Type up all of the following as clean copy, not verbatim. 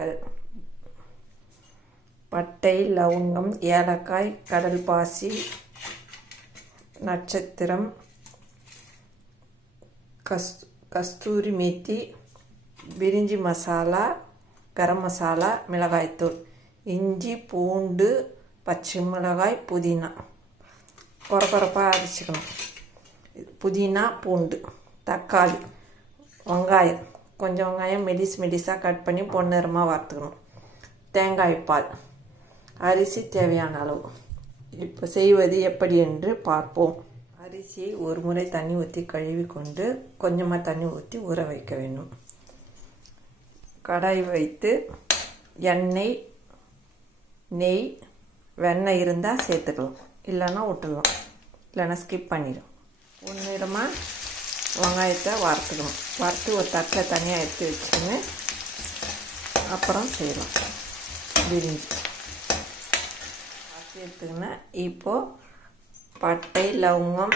பொருட்கள்: பட்டை, லவங்கம், ஏலக்காய், கடல் பாசி, நட்சத்திரம், கஸ்தூரி மேத்தி, பிரிஞ்சி மசாலா, கரம் மசாலா, மிளகாய்த்தூள், இஞ்சி, பூண்டு, பச்சை மிளகாய், புதினா கொரப்பாக அரைச்சிக்கணும். புதினா, பூண்டு, தக்காளி, வெங்காயம், கொஞ்சம் வெங்காயம் மெலிசாக கட் பண்ணி பொன்னிறமாக வறுத்துக்கணும். தேங்காய் பால், அரிசி தேவையான அளவு. இப்போ செய்வது எப்படி என்று பார்ப்போம். அரிசியை ஒரு முறை தண்ணி ஊற்றி கழுவி கொண்டு கொஞ்சமாக தண்ணி ஊற்றி ஊற வைக்க வேண்டும். கடாய் வைத்து எண்ணெய், நெய், வெண்ணெய் இருந்தால் சேர்த்துக்கலாம், இல்லைன்னா விட்டுடலாம், இல்லைன்னா ஸ்கிப் பண்ணிடும். பொன்னிறமாக வெங்காயத்தை வறுத்துக்கணும். வறுத்து ஒரு தட்டில் தனியாக எடுத்து வச்சுக்கின்னு அப்புறம் செய்யலாம். பிரிஞ்சி வறுத்து எடுத்துக்கினா இப்போது பட்டை, லவங்கம்,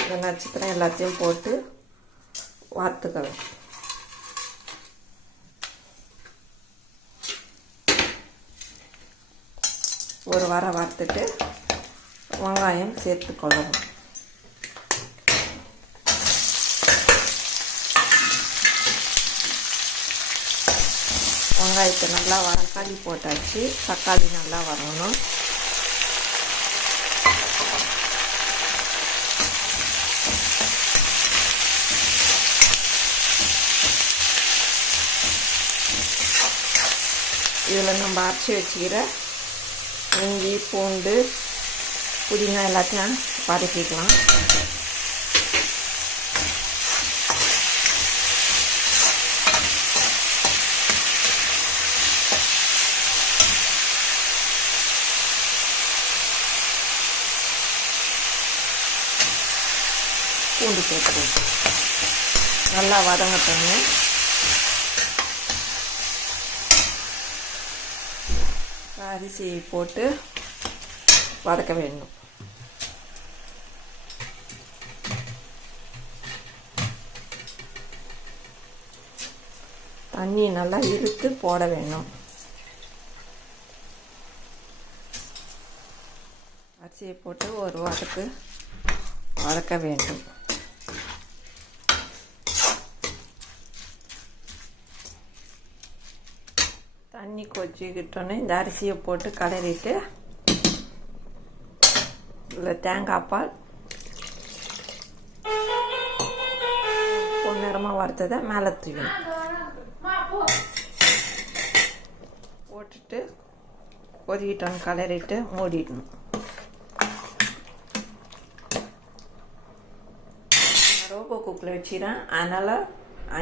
இந்த நட்சத்திரம் எல்லாத்தையும் போட்டு வறுத்துக்கலாம். ஒரு வாரம் வறுத்துட்டு வெங்காயம் சேர்த்துக்கொள்ளணும். வெங்காயத்தை நல்லா தக்காளி போட்டாச்சு. தக்காளி நல்லா வரணும். இதில் நம்ம அரைச்சி வச்சுக்கிற இஞ்சி, பூண்டு, புதினா எல்லாத்தையும் வதக்கிக்கலாம். பூண்டு சேர்த்துக்கலாம். நல்லா வதங்கட்டோங்க. அரிசியை போட்டு வதக்க வேண்டும். தண்ணி நல்லா இழுத்து போட வேண்டும். அரிசியை போட்டு ஒரு வதக்க வேண்டும். தண்ணி கொச்சிக்கிட்டோன்னே இந்த அரிசியை போட்டு கலரிட்டு இதில் தேங்காய் பால், பொன்னிறமாக வறுத்ததை மேலே தூக்கணும். போட்டுட்டு கொதிக்கிட்டோன்னு கலரிட்டு மூடிடணும். ரோபோ குக்கில் வச்சுக்கிறேன், அதனால்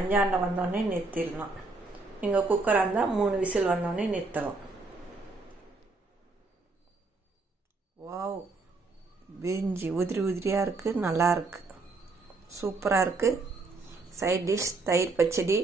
5 வந்தோடனே நிறுத்திடலாம். நீங்கள் குக்கராக இருந்தால் 3 விசில் வந்தோடனே நிறுத்தலாம். வாவ், பிரிஞ்சி உதிரியாக இருக்குது, நல்லா இருக்குது, சூப்பராக இருக்குது. சைட் டிஷ் தயிர் பச்சடி.